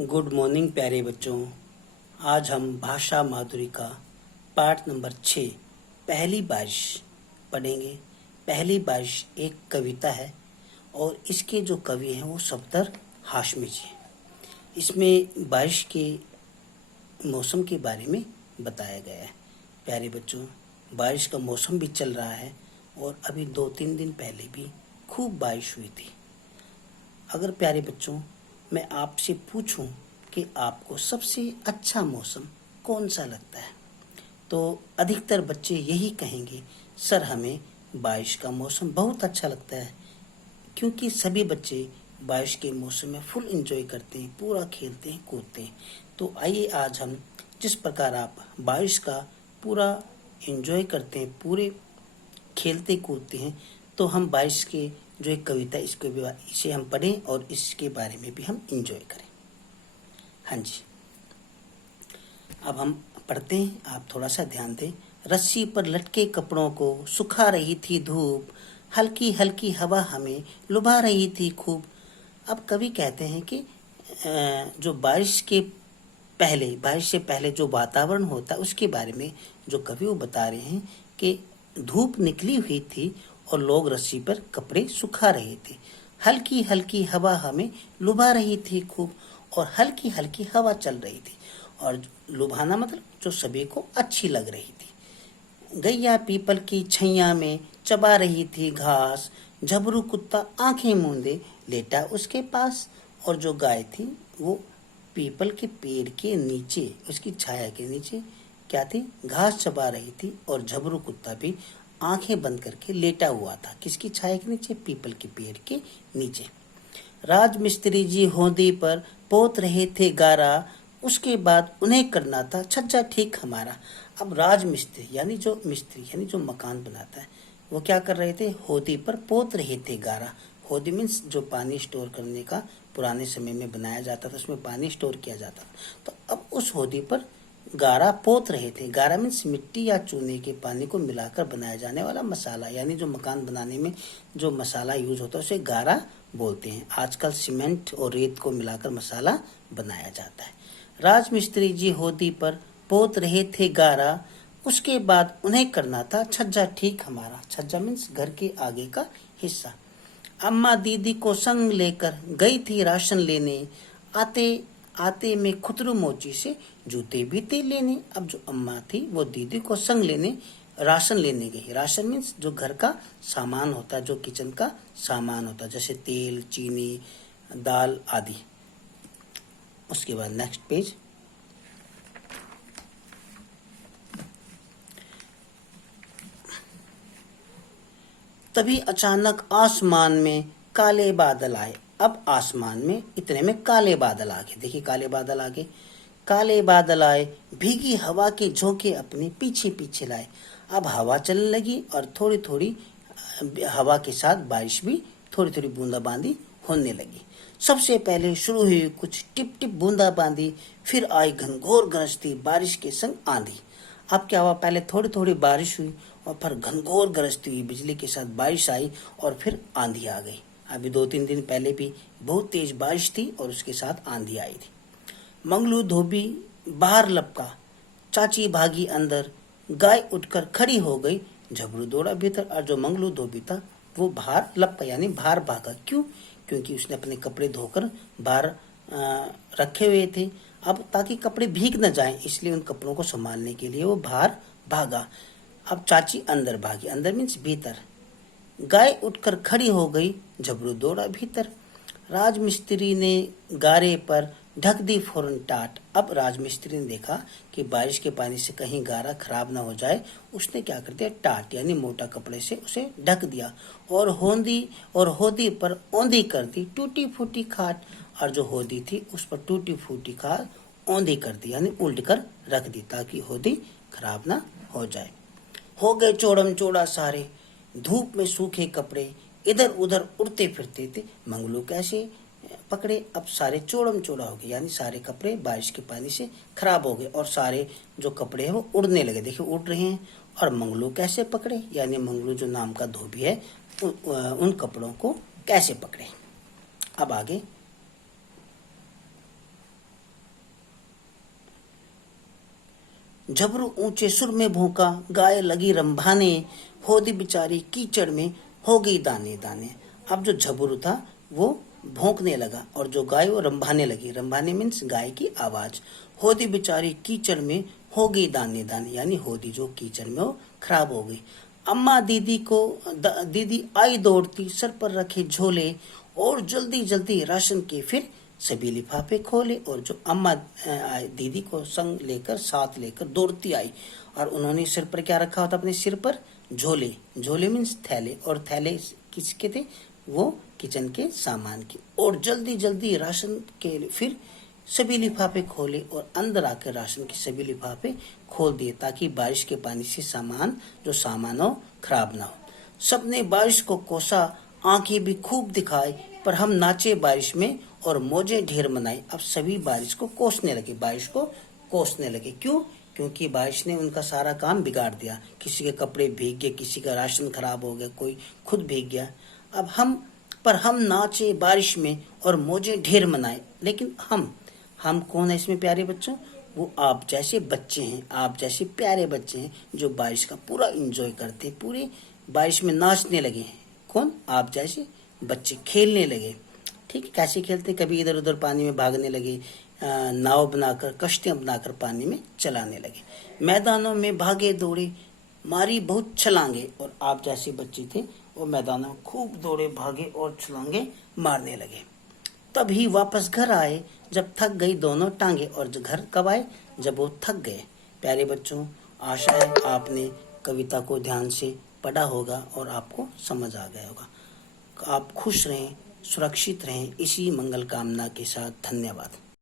Good morning प्यारे बच्चों। आज हम भाषा माधुरी का पाठ नंबर 6 पहली बारिश पढ़ेंगे। पहली बारिश एक कविता है और इसके जो कवि हैं वो सफदर हाशमी जी हैं। इसमें बारिश के मौसम के बारे में बताया गया है। प्यारे बच्चों, बारिश का मौसम भी चल रहा है और अभी 2-3 दिन पहले भी खूब बारिश हुई थी। अगर प्यारे बच्चों मैं आपसे पूछूं कि आपको सबसे अच्छा मौसम कौन सा लगता है, तो अधिकतर बच्चे यही कहेंगे, सर हमें बारिश का मौसम बहुत अच्छा लगता है, क्योंकि सभी बच्चे बारिश के मौसम में फुल एंजॉय करते हैं, पूरा खेलते हैं, कूदते हैं। तो आइए आज हम जिस प्रकार आप बारिश का पूरा एंजॉय करते हैं, पूरे खेलते कूदते हैं, तो हम बारिश के जो एक कविता इसे हम पढ़ें और इसके बारे में भी हम एंजॉय करें। हाँ जी, अब हम पढ़ते हैं, आप थोड़ा सा ध्यान दें। रस्सी पर लटके कपड़ों को सुखा रही थी धूप, हल्की हल्की हवा हमें लुभा रही थी खूब। अब कवि कहते हैं कि जो बारिश से पहले जो वातावरण होता है उसके बारे में जो कवि वो बता रहे हैं कि धूप निकली हुई थी और लोग रस्सी पर कपड़े सुखा रहे थे। हल्की हल्की हवा हमें लुभा रही थी खूब, और हल्की हल्की हवा चल रही थी, और लुभाना मतलब जो सभी को अच्छी लग रही थी। गैया पीपल की छैया में चबा रही थी घास, झबरू कुत्ता आंखें मूंदे लेटा उसके पास। और जो गाय थी वो पीपल के पेड़ के नीचे, उसकी छाया के नीचे क्या थी, घास चबा रही थी, और झबरू कुत्ता भी आंखें बंद करके लेटा हुआ था। किसकी छाया के नीचे, पीपल के पेड़ के नीचे। राजमिस्त्री जी होदी पर पोत रहे थे गारा, उसके बाद उन्हें करना था छज्जा ठीक हमारा। अब राजमिस्त्री यानी जो मिस्त्री यानी जो मकान बनाता है वो क्या कर रहे थे, होदी पर पोत रहे थे गारा। होदी मीन्स जो पानी स्टोर करने का पुराने समय में बनाया जाता था, उसमें पानी स्टोर किया जाता था। तो अब उस होदी पर गारा पोत रहे थे। गारा मीन्स मिट्टी या चूने के पानी को मिलाकर बनाया जाने वाला मसाला, यानी जो मकान बनाने में जो मसाला यूज होता है उसे गारा बोलते हैं। आजकल सीमेंट और रेत को मिलाकर मसाला बनाया जाता है। राजमिस्त्री जी होदी पर पोत रहे थे गारा, उसके बाद उन्हें करना था छज्जा ठीक हमारा। छज्जा मीन्स घर के आगे का हिस्सा। अम्मा दीदी को संग लेकर गई थी राशन लेने, आते आते में खुतरू मोची से जूते बीते लेने। अब जो अम्मा थी वो दीदी को संग लेने राशन लेने गई। राशन मीन्स जो घर का सामान होता है, जो किचन का सामान होता है, जैसे तेल, चीनी, दाल आदि। उसके बाद नेक्स्ट पेज। तभी अचानक आसमान में काले बादल आए। अब आसमान में इतने में काले बादल आ गए। देखिए काले बादल आ गए। काले बादल आए, भीगी हवा के झोंके अपने पीछे पीछे लाए। अब हवा चलने लगी और थोड़ी थोड़ी हवा के साथ बारिश भी थोड़ी थोड़ी बूंदाबांदी होने लगी। सबसे पहले शुरू हुई कुछ टिप टिप बूंदाबांदी, फिर आई घनघोर गरजती बारिश के संग आंधी। अब क्या हुआ, पहले थोड़ी थोड़ी बारिश हुई और फिर घनघोर गरजती हुई बिजली के साथ बारिश आई और फिर आंधी आ गई। अभी 2-3 दिन पहले भी बहुत तेज बारिश थी और उसके साथ आंधी आई थी। मंगलू धोबी बाहर लपका, चाची भागी अंदर, गाय उठकर खड़ी हो गई, झबरू दौड़ा भीतर। और जो मंगलू धोबी था वो बाहर लपका यानी बाहर भागा। क्यों? क्योंकि उसने अपने कपड़े धोकर बाहर रखे हुए थे। अब ताकि कपड़े भीग न जाएं, इसलिए उन कपड़ों को संभालने के लिए वो बाहर भागा। अब चाची अंदर भागी, अंदर मीन्स भीतर। गाय उठकर खड़ी हो गई, झबरू दौड़ा भीतर। राजमिस्त्री ने गारे पर ढक दी फौरन टाट। अब राजमिस्त्री ने देखा कि बारिश के पानी से कहीं गारा खराब ना हो जाए, उसने क्या कर दिया, टाट यानी मोटा कपड़े से उसे ढक दिया, और होदी पर औंधी कर दी टूटी फूटी खाट। और जो होदी थी उस पर टूटी फूटी खाट औंधी कर दी यानी उल्ट कर रख दी, ताकि होदी खराब ना हो जाए। हो गए चौड़म चौड़ा सारे, धूप में सूखे कपड़े इधर उधर उड़ते फिरते थे, मंगलू कैसे पकड़े। अब सारे चौड़म चौड़ा हो गए यानी सारे कपड़े बारिश के पानी से खराब हो गए और सारे जो कपड़े हैं वो उड़ने लगे। देखिए उड़ रहे हैं। और मंगलू कैसे पकड़े यानी मंगलू जो नाम का धोबी है उन कपड़ों को कैसे पकड़े। अब आगे झबरू ऊंचे सुर में भौंका, गाय लगी रंभाने, होदी बेचारी कीचड़ में हो गई दाने दाने। अब जो झबरू था वो भौंकने लगा और जो गाय वो रंभाने लगी। रंभाने मीन्स गाय की आवाज। होदी बेचारी कीचड़ में हो गई दाने दाने, यानी होदी जो कीचड़ में वो खराब हो गई। अम्मा दीदी आई दौड़ती, सर पर रखे झोले और जल्दी जल्दी राशन के फिर सभी लिफाफे खोले। और जो अम्मा दीदी को संग लेकर साथ लेकर दौड़ती आई और उन्होंने सिर पर क्या रखा होता, अपने सिर पर झोले। झोले मीन्स थैले, और थैले किसके थे, वो किचन के सामान के। और जल्दी जल्दी राशन के फिर सभी लिफाफे खोले और अंदर आकर राशन के सभी लिफाफे खोल दिए ताकि बारिश के पानी से जो सामान हो खराब ना हो। सबने बारिश को कोसा, आंखें भी खूब दिखाई, पर हम नाचे बारिश में और मौजें ढेर मनाई। अब सभी बारिश को कोसने लगे, बारिश को कोसने लगे। क्यों? क्योंकि बारिश ने उनका सारा काम बिगाड़ दिया। किसी के कपड़े भीग गए, किसी का राशन खराब हो गया, कोई खुद भीग गया। अब हम नाचे बारिश में और मौजें ढेर मनाए। लेकिन हम कौन है इसमें प्यारे बच्चों? वो आप जैसे बच्चे हैं, आप जैसे प्यारे बच्चे हैं जो बारिश का पूरा एंजॉय करते, पूरे बारिश में नाचने लगे हैं। कौन? आप जैसे बच्चे खेलने लगे। ठीक है, कैसे खेलते? कभी इधर उधर पानी में भागने लगे, नाव बनाकर, कश्तियां बनाकर पानी में चलाने लगे, मैदानों में भागे दौड़े, मारी बहुत छलांगे। और आप जैसे बच्चे थे वो मैदानों में खूब दौड़े भागे और छलांगे मारने लगे। तभी वापस घर आए जब थक गई दोनों टांगे। और घर कब आए? जब वो थक गए। प्यारे बच्चों, आशा है आपने कविता को ध्यान से पढ़ा होगा और आपको समझ आ गया होगा। आप खुश रहें, सुरक्षित रहें, इसी मंगल कामना के साथ धन्यवाद।